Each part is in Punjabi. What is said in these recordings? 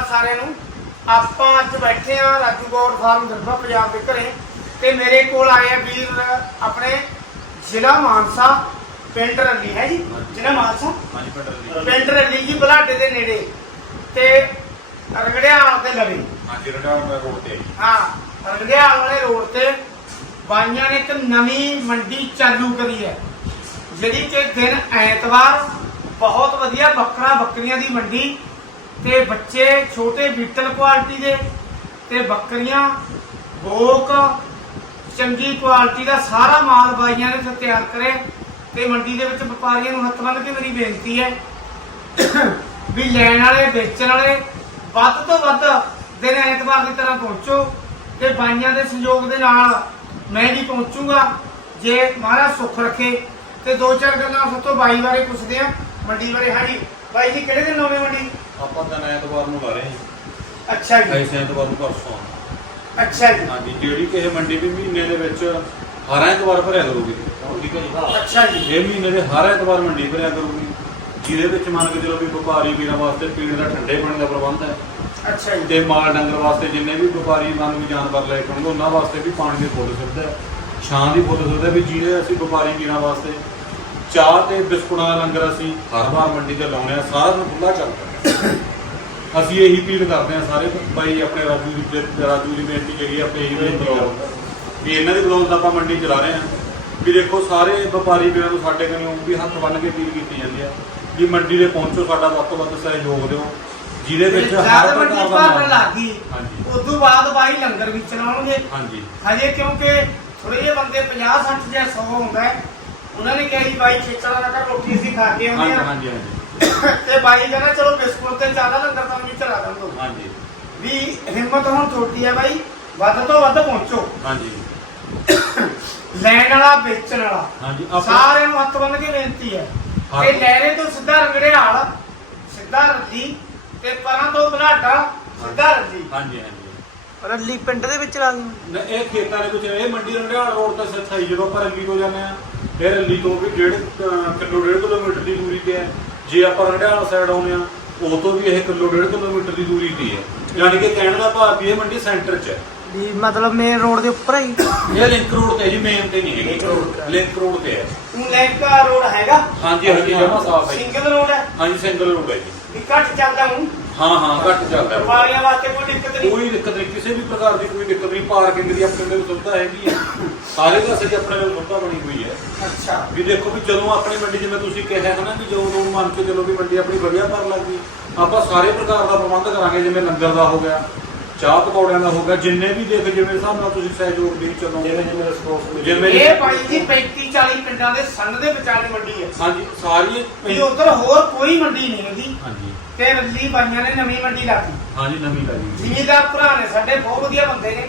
ਸਾਰਿਆਂ ਨੂੰ। ਆਪਾਂ ਅੱਜ ਬੈਠੇ ਆ ਰਾਜੂ ਗੌਰ ਫਾਰਮ ਦਰਬਾ ਪੰਜਾਬ ਦੇ ਘਰੇ ਤੇ ਮੇਰੇ ਕੋਲ ਆਏ ਆ ਵੀਰ ਆਪਣੇ ਜ਼ਿਲ੍ਹਾ ਮਾਨਸਾ ਪਿੰਡ ਰੱਲੀ ਹੈ ਜੀ? ਜ਼ਿਲ੍ਹਾ ਮਾਨਸਾ? ਹਾਂਜੀ ਪਿੰਡ ਰੱਲੀ। ਜੀ ਬਲਾਡੇ ਦੇ ਨੇੜੇ ਤੇ ਰਗੜਿਆਲ ਦੇ ਲਵੇ। ਹਾਂਜੀ ਰਟਾਉਣ ਰੋਡ ਤੇ ਹਾਂ ਰਗੜਿਆਲ ਵਾਲੇ ਰੋਡ ਤੇ ਬਾਈਆਂ ਨੇ ਇੱਕ ਨਵੀਂ ਮੰਡੀ ਚਾਲੂ ਕਰੀ ਹੈ ਜਿਹੜੀ ਕਿ ਦਿਨ ਐਤਵਾਰ ਬਹੁਤ ਵਧੀਆ ਬੱਕਰਾ ਬੱਕਰੀਆਂ ਦੀ ਮੰਡੀ ਤੇ ਬੱਚੇ ਛੋਟੇ ਬੀਟਲ ਕੁਆਲਿਟੀ ਦੇ ਤੇ ਬੱਕਰੀਆਂ ਬੋਕ ਚੰਗੀ ਕੁਆਲਿਟੀ ਦਾ ਸਾਰਾ ਮਾਲ ਬਾਈਆਂ ਨੇ ਤਿਆਰ ਕਰੇ ਤੇ ਮੰਡੀ ਦੇ ਵਿੱਚ ਵਪਾਰੀਆਂ ਨੂੰ ਹੱਥ ਬੰਨ੍ਹ ਕੇ ਮੇਰੀ ਬੇਨਤੀ ਹੈ ਵੀ ਲੈਣ ਵਾਲੇ, ਵੇਚਣ ਵਾਲੇ ਵੱਧ ਤੋਂ ਵੱਧ ਦਿਨ ਐਤਵਾਰ ਦੀ ਤਰ੍ਹਾਂ ਪਹੁੰਚੋ ਤੇ ਬਾਈਆਂ ਦੇ ਸਹਿਯੋਗ ਦੇ ਨਾਲ ਮੈਂ ਵੀ ਪਹੁੰਚੂਗਾ। ਜੇ ਮਹਾਰਾਜ ਸੁੱਖ ਰੱਖੇ ਤੇ ਦੋ ਚਾਰ ਗੱਲਾਂ ਸਭ ਤੋਂ ਬਾਈ ਬਾਰੇ ਪੁੱਛਦੇ ਆ ਮੰਡੀ ਬਾਰੇ, ਹਾਂਜੀ, ਬਾਈ ਜੀ, ਕਿਹੜੇ ਦਿਨ ਆਉਣੇ ਮੰਡੀ? ਐਤਵਾਰ ਨੂੰ ਲਾ ਰਹੇ ਹਾਂ ਅੱਛਾ ਜੀ। ਐਸੇ ਐਤਵਾਰ ਨੂੰ ਪਰਸੋਂ ਅੱਛਾ ਜੀ। ਹਾਂਜੀ ਜਿਹੜੀ ਕਿ ਇਹ ਮੰਡੀ ਵੀ ਮਹੀਨੇ ਦੇ ਵਿੱਚ ਹਰ ਐਤਵਾਰ ਭਰਿਆ ਕਰੂਗੀ। ਠੀਕ ਹੈ ਜੀ। ਅੱਛਾ ਜੀ। ਇਹ ਮਹੀਨੇ ਦੇ ਹਰ ਐਤਵਾਰ ਮੰਡੀ ਭਰਿਆ ਕਰੂਗੀ। ਜਿਹਦੇ ਵਿੱਚ ਮੰਨ ਕੇ ਚਲੋ ਵੀ ਵਪਾਰੀ ਵੀਰਾਂ ਵਾਸਤੇ ਪੀਣ ਦਾ ਠੰਡੇ ਪਾਣੀ ਦਾ ਪ੍ਰਬੰਧ ਹੈ। ਅੱਛਾ ਜੀ। ਤੇ ਮਾਲ ਡੰਗਰ ਵਾਸਤੇ ਜਿੰਨੇ ਵੀ ਵਪਾਰੀ ਮੰਨ ਵੀ ਜਾਨਵਰ ਲੈ ਕੇ ਆਉਣਗੇ ਉਹਨਾਂ ਵਾਸਤੇ ਵੀ ਪਾਣੀ ਦੀ ਫੁੱਲ ਸੁਵਿਧਾ ਹੈ। ਛਾਂ ਦੀ ਫੁੱਲ ਸੁਵਿਧਾ ਵੀ ਜਿਹਦੇ ਅਸੀਂ ਵਪਾਰੀ ਵੀਰਾਂ ਵਾਸਤੇ ਚਾਹ ਤੇ ਬਿਸਕੁਟਾਂ ਦਾ ਲੰਗਰ ਅਸੀਂ ਹਰ ਵਾਰ ਮੰਡੀ ਤੇ ਲਾਉਣੇ ਆ ਸਾਰਾ ਦਿਨ ਖੁੱਲਾ ਚੱਲਦਾ ਹੈ। ਅਸੀਂ ਇਹੀ ਅਪੀਲ ਕਰਦੇ ਹਾਂ ਸਾਰੇ ਬਾਈ ਆਪਣੇ ਰਾਜੂ ਦੀ ਬੇ- ਰਾਜੂ ਦੀ ਬੇਨਤੀ ਆ ਆਪਣੀ ਇਹੀ ਬੇਨਤੀ ਕਰਦਾ ਵੀ ਇਹਨਾਂ ਦੀ ਬਦੌਲਤ ਆਪਾਂ ਮੰਡੀ ਚਲਾ ਰਹੇ ਹਾਂ। ਵੀ ਦੇਖੋ ਸਾਰੇ ਵਪਾਰੀ ਵੀਰਾਂ ਨੂੰ ਸਾਡੇ ਕੋਲੋਂ ਵੀ ਹੱਥ ਬੰਨ ਕੇ ਅਪੀਲ ਕੀਤੀ ਜਾਂਦੀ ਆ। ਵੀ ਮੰਡੀ ਦੇ ਪਹੁੰਚੋ ਸਾਡਾ ਵੱਧ ਤੋਂ ਵੱਧ ਸਹਿਯੋਗ ਦਿਓ। ਜਿਹਦੇ ਵਿੱਚ ਹਰ ਮੰਡੀ ਭਰਨ ਲੱਗੀ ਹਾਂਜੀ। ਉਸ ਤੋਂ ਬਾਅਦ ਬਾਈ ਲੰਗਰ ਵੀ ਚਲਾਉਣਗੇ। ਹਾਂਜੀ। ਹਜੇ ਕਿਉਂਕਿ ਥੋੜੇ ਜਿਹੇ ਬੰਦੇ 50 60 ਜਾਂ 100 ਹੁੰਦਾ ਹੈ। ਉਹਨਾਂ ਨੇ ਕਿਹਾ ਜੀ ਬਾਈ ਖੇਚਲਾ ਦਾ ਰੋਟੀ ਅਸੀਂ ਖਾ ਕੇ ਆਉਂਦੇ ਹਾਂਜੀ ਆ ਹਾਂਜੀ ਹਾਂਜੀ। ਤੇ ਬਾਈ ਕਹਿੰਦਾ ਚਲੋ ਬਿਸਕੁਟ ਤੇ ਚਾਹ ਦਾ ਲੰਗਰ ਤਾਂ ਵੀ ਚਲਾ ਦਾਂ ਦੋ ਹਾਂਜੀ। ਵੀ ਹਿੰਮਤ ਹੁਣ ਛੋਟੀ ਹੈ ਬਾਈ ਵੱਧ ਤੋਂ ਵੱਧ ਪਹੁੰਚੋ। ਹਾਂਜੀ। ਲੈਣ ਵਾਲਾ ਵੇਚਣ ਵਾਲਾ। ਹਾਂਜੀ ਆਪਾਂ ਸਾਰਿਆਂ ਨੂੰ ਹੱਥ ਬੰਨ ਕੇ ਬੇਨਤੀ ਹੈ ਹਾਂ। ਕਿ ਲੈਣੇ ਤੋਂ ਸਿੱਧਾ ਰੰਗੜਿਆਲ ਸਿੱਧਾ ਰੱਜੀ ਤੇ ਪਰਾਂ ਤੋਂ ਬਲਾਡਾ ਸਿੱਧਾ ਰੱਜੀ ਹਾਂਜੀ ਹਾਂਜੀ। ਰੱਲੀ ਪਿੰਡ ਦੇ ਵਿੱਚ ਲਾ ਗਈ ਨਾ ਇਹ ਖੇਤਾਂ ਦੇ ਵਿੱਚ ਇਹ ਮੰਡੀ ਰੰਡਿਆਲ ਰੋਡ ਤੇ ਸਥਾਈ ਜਦੋਂ ਆਪਾਂ ਰੰਗੀ ਤੋਂ ਜਾਂਦੇ ਆ ਫਿਰ ਰੰਗੀ ਤੋਂ ਵੀ ਡੇਢ ਅਹ, ਕਿਲੋ ਡੇਢ ਕਿਲੋਮੀਟਰ ਦੀ ਦੂਰੀ ਤੇ ਹੈ। ਜੇ ਆਪਾਂ ਰੰਡਿਆਲ ਸਾਈਡ ਆਉਂਦੇ ਆ ਉਹ ਤੋਂ ਵੀ ਇਹ ਕਿਲੋ ਡੇਢ ਕਿਲੋਮੀਟਰ ਦੀ ਦੂਰੀ ਤੇ ਹੈ। ਯਾਨੀ ਕਿ ਕਹਿਣ ਦਾ ਭਾਵ ਵੀ ਇਹ ਮੰਡੀ ਸੈਂਟਰ 'ਚ ਹੈ। ਵੀ ਮਤਲਬ ਮੇਨ ਰੋਡ ਦੇ ਉੱਪਰ ਹੀ? ਇਹ ਲਿੰਕ ਰੋਡ ਤੇ ਹੈ ਜੀ ਮੇਨ ਤੇ ਨਹੀਂ ਹੈਗੀ। ਲਿੰਕ ਰੋਡ ਤੇ ਹੈ। ਤੂੰ ਲੈਂਕਾ ਰੋਡ ਹੈਗਾ? ਹਾਂਜੀ ਹਾਂਜੀ ਜਮਾ ਸਾਫ਼ ਹੈ ਜੀ। ਸਿੰਗਲ ਰੋਡ ਹੈ? ਹਾਂਜੀ ਸਿੰਗਲ ਰੋਡ ਹੈ ਜੀ। ਵੀ ਘੱਟ ਚੱਲਦਾ ਹੁਣ। ਹਾਂ ਹਾਂ ਘੱਟ ਚੱਲਦਾ ਹੈ ਵਪਾਰੀਆਂ ਵਾਸਤੇ ਕੋਈ ਦਿੱਕਤ ਨਹੀਂ। ਕੋਈ ਦਿੱਕਤ ਨਹੀਂ ਕਿਸੇ ਵੀ ਪ੍ਰਕਾਰ ਦੀ ਕੋਈ ਦਿੱਕਤ ਨਹੀਂ। ਪਾਰਕਿੰਗ ਦੀ ਆਪਣੇ ਕੋਲ ਸੁਵਿਧਾ ਹੈਗੀ ਹੈ ਸਾਰੇ ਪਾਸੇ ਦੀ ਆਪਣੇ ਕੋਲ ਸੁਵਿਧਾ ਬਣੀ ਹੋਈ ਹੈ। ਅੱਛਾ। ਵੀ ਦੇਖੋ ਵੀ ਜਦੋਂ ਆਪਣੀ ਮੰਡੀ ਜਿਵੇਂ ਤੁਸੀਂ ਕਿਹਾ ਹੈ ਨਾ ਵੀ ਜਦੋਂ ਨੂੰ ਮੰਨ ਕੇ ਚਲੋ ਵੀ ਮੰਡੀ ਆਪਣੀ ਵਧੀਆ ਭਰ ਲੱਗੀ ਆਪਾਂ ਸਾਰੇ ਪ੍ਰਕਾਰ ਦਾ ਪ੍ਰਬੰਧ ਕਰਾਂਗੇ ਜਿਵੇਂ ਲੰਗਰ ਦਾ ਹੋ ਗਿਆ। ਚਾਹ ਪਕੌੜਿਆਂ ਦਾ ਹੋ ਗਿਆ ਜਿੰਨੇ ਵੀ ਦੇਖ ਜਿਵੇਂ ਹਿਸਾਬ ਨਾਲ ਤੁਸੀਂ ਸਹਿਯੋਗ ਦੇ ਚੱਲੋ ਜਿਵੇਂ ਜਿਵੇਂ ਰਿਸਪੌਂਸ ਜਿਵੇਂ ਇਹ ਬਾਈ ਜੀ 35 40 ਪਿੰਡਾਂ ਦੇ ਸੰਨ ਦੇ ਵਿਚਾਲੇ ਮੰਡੀ ਹੈ। ਹਾਂਜੀ ਸਾਰੀ ਵੀ ਉਧਰ ਹੋਰ ਕੋਈ ਮੰਡੀ ਨਹੀਂ ਹੈਗੀ। ਹਾਂਜੀ। ਤੇ ਰੱਲੀ ਬਾਈਆਂ ਨੇ ਨਵੀਂ ਮੰਡੀ ਲਾਤੀ। ਹਾਂਜੀ ਨਵੀਂ ਲੱਗੀ ਜ਼ਿਮੀਦਾਰ ਭਰਾ ਨੇ ਸਾਡੇ ਬਹੁਤ ਵਧੀਆ ਬੰਦੇ ਨੇ।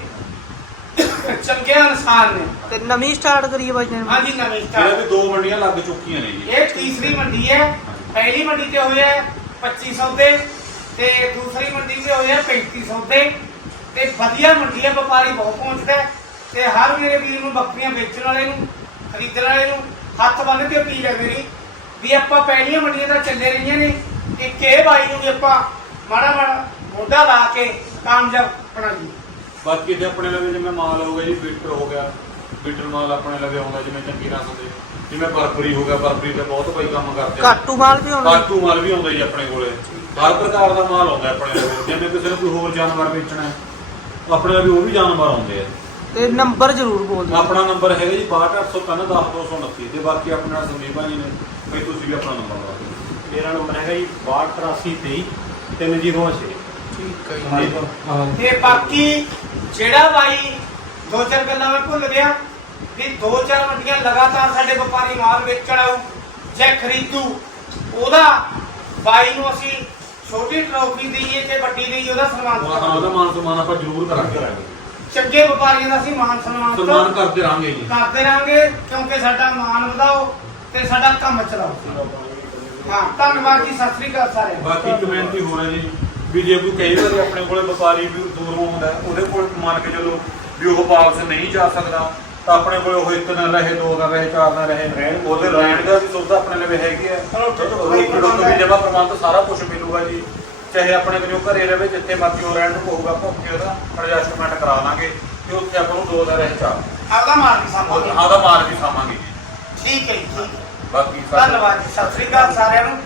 ਚੰਗੇ ਇਨਸਾਨ ਨੇ। ਤੇ ਨਵੀਂ ਸਟਾਰਟ ਕਰੀਏ ਬਾਈ ਨੇ। ਹਾਂਜੀ ਨਵੀਂ ਜਿਹੜਾ ਸਟਾਰ ਵੀ ਦੋ ਮੰਡੀਆਂ ਲੱਗ ਚੁੱਕੀਆਂ ਨੇ ਜੀ। ਇਹ ਤੀਸਰੀ ਮੰਡੀ ਹੈ। ਪਹਿਲੀ ਮੰਡੀ ਤੇ ਹੋਇਆ 2500 ਤੇ। ਤੇ ਦੂਸਰੀ ਮੰਡੀ ਤੇ ਹੋਇਆ 3500 ਤੇ ਤੇ ਵਧੀਆ ਮੰਡੀ ਹੈ ਵਪਾਰੀ ਬਹੁਤ ਪਹੁੰਚਦਾ ਤੇ ਹਰ ਮੇਰੇ ਵੀਰ ਨੂੰ ਬੱਕਰੀਆਂ ਵੇਚਣ ਵਾਲੇ ਨੂੰ ਖਰੀਦਣ ਵਾਲੇ ਨੂੰ ਹੱਥ ਬੰਨ੍ਹ ਕੇ ਅਪੀਲ ਹੈ ਮੇਰੀ ਵੀ ਆਪਾਂ ਪਹਿਲੀਆਂ ਮੰਡੀਆਂ ਤਾਂ ਚੱਲੇ ਰਹੀਆਂ ਨੇ ਇੱਕ ਇਹ ਬਾਈ ਨੂੰ ਵੀ ਆਪਾਂ ਮਾੜਾ ਮਾੜਾ ਮੋਢਾ ਲਾ ਕੇ ਕਾਮਯਾਬ ਬਣਾਈਏ ਬਾਕੀ ਤੇ ਆਪਣੇ ਲਵੇ ਜਿਵੇਂ ਮਾਲ ਹੋ ਗਿਆ ਜੀ ਬੀਟਰ ਹੋ ਗਿਆ ਬੀਟਰ ਮਾਲ ਆਪਣੇ ਲਵੇ ਆਉਂਦਾ ਜਿਵੇਂ ਚੰਗੀ ਰਸ ਦੇ ਜਿਵੇਂ ਬਰਫਰੀ ਹੋ ਗਿਆ ਬਰਫਰੀ ਤੇ ਬਹੁਤ ਬਾਈ ਕੰਮ ਕਰਦੇ ਆ। ਕਾਟੂ ਮਾਲ ਵੀ ਆਉਣਾ ਕਾਟੂ ਮਾਲ ਵੀ ਆਉਂਦਾ ਜੀ ਆਪਣੇ ਕੋਲੇ। ਹਰ ਪ੍ਰਕਾਰ ਦਾ ਮਾਲ ਆਉਂਦਾ ਆਪਣੇ ਕੋਲ। ਜਿਵੇਂ ਕਿਸੇ ਨੂੰ ਕੋਈ ਹੋਰ ਜਾਨਵਰ ਵੇਚਣਾ ਹੈ ਆਪਣੇ ਵੀ ਉਹ ਵੀ ਜਾਨਵਰ ਆਉਂਦੇ ਆ। ਤੇ ਨੰਬਰ ਜ਼ਰੂਰ ਬੋਲ ਦਿਓ। ਆਪਣਾ ਨੰਬਰ ਹੈਗਾ ਜੀ 62803 10229 ਤੇ ਬਾਕੀ ਆਪਣੇ ਸੰਦੀਪ ਭਾਜੀ ਨੇ ਬਈ ਤੁਸੀਂ ਵੀ ਆਪਣਾ ਨੰਬਰ ਲਾ ਦਿਓ। ਮੇਰਾ ਨੰਬਰ ਹੈਗਾ ਜੀ 6283 3006 ਠੀਕ ਹੈ ਤੇ ਬਾਕੀ ਜਿਹੜਾ ਬਾਈ ਦੋ ਚਾਰ ਗੱਲਾਂ ਮੈਂ ਭੁੱਲ ਗਿਆ ਵੀ ਦੋ ਚਾਰ ਮੰਡੀਆਂ ਲਗਾਤਾਰ ਸਾਡੇ ਵਪਾਰੀ ਮਾਲ ਵੇਚਣ ਆਊ ਜਾਂ ਖਰੀਦੂ ਉਹਦਾ ਬਾਈ ਨੂੰ ਅਸੀਂ ਛੋਟੀ ਟਰੋਫੀ ਦਈਏ ਤੇ ਵੱਡੀ ਦਈਏ ਉਹਦਾ ਸਨਮਾਨ ਹਾਂ ਉਹਦਾ ਕਰਾਂਗੇ ਮਾਨ ਸਨਮਾਨ ਆਪਾਂ ਜ਼ਰੂਰ ਕਰਾਂਗੇ। ਚੰਗੇ ਵਪਾਰੀਆਂ ਦਾ ਅਸੀਂ ਮਾਨ ਸਨਮਾਨ ਤਾਂ ਸਨਮਾਨ ਕਰਦੇ ਰਹਾਂਗੇ ਜੀ। ਕਰਦੇ ਰਹਾਂਗੇ ਕਿਉਂਕਿ ਸਾਡਾ ਮਾਨ ਵਧਾਓ ਤੇ ਸਾਡਾ ਕੰਮ ਚਲਾਓ। ਹਾਂ ਧੰਨਵਾਦ ਜੀ ਸਤਿ ਸ੍ਰੀ ਅਕਾਲ ਸਾਰਿਆਂ ਨੂੰ। ਬਾਕੀ ਕਮੈਂਟ ਹੀ ਹੋ ਰਿਹਾ ਜੀ ਵੀ ਜੇ ਕੋਈ ਕਈ ਵਾਰੀ ਆਪਣੇ ਕੋਲੇ ਵਪਾਰੀ ਵੀ ਦੂਰੋਂ ਆਉਂਦਾ ਹੈ, ਉਹਦੇ ਕੋਲ ਮੰਨ ਕੇ ਚੱਲੋ ਵੀ ਉਹ ਵਾਪਸ ਨਹੀਂ ਜਾ ਸਕਦਾ ਤਾਂ ਆਪਣੇ ਕੋਲ ਉਹ ਇੱਕ ਦਿਨ ਰਹੇ ਦੋ ਦਿਨ ਰਹੇ ਚਾਰ ਦਿਨ ਰਹੇ ਉਹਦੇ ਰਹਿਣ ਦਾ ਵੀ ਸੁਵਿਧਾ ਆਪਣੇ ਲਈ ਹੈਗੀ ਹੈ ਹੈ। ਉਹਦੇ ਵੀ ਜਮਾ ਪ੍ਰਬੰਧ ਸਾਰਾ ਕੁਝ ਮਿਲੂਗਾ ਜੀ। ਚਾਹੇ ਆਪਣੇ ਕੋਲ ਘਰੇ ਰਵੇ ਜਿੱਥੇ ਮਰਜ਼ੀ ਉਹ ਰਹਿਣ ਨੂੰ ਕਹੂਗਾ ਭੁੱਖੇ ਉਹਦਾ ਐਡਜਸਟਮੈਂਟ ਕਰਾ ਲਾਂਗੇ ਤੇ ਉੱਥੇ ਆਪਾਂ ਨੂੰ ਦੋ ਦਿਨ ਰਹਿ ਚਾ ਆਪਦਾ ਮਾਰ ਵੀ ਸਾਂਭੋਗੇ। ਆਦਾ ਮਾਰ ਵੀ ਖਾਵਾਂਗੇ ਠੀਕ ਹੈ ਜੀ ਬਾਕੀ ਧੰਨਵਾਦ ਜੀ ਸਤਿ ਸ੍ਰੀ ਅਕਾਲ ਸਾਰਿਆਂ ਨੂੰ।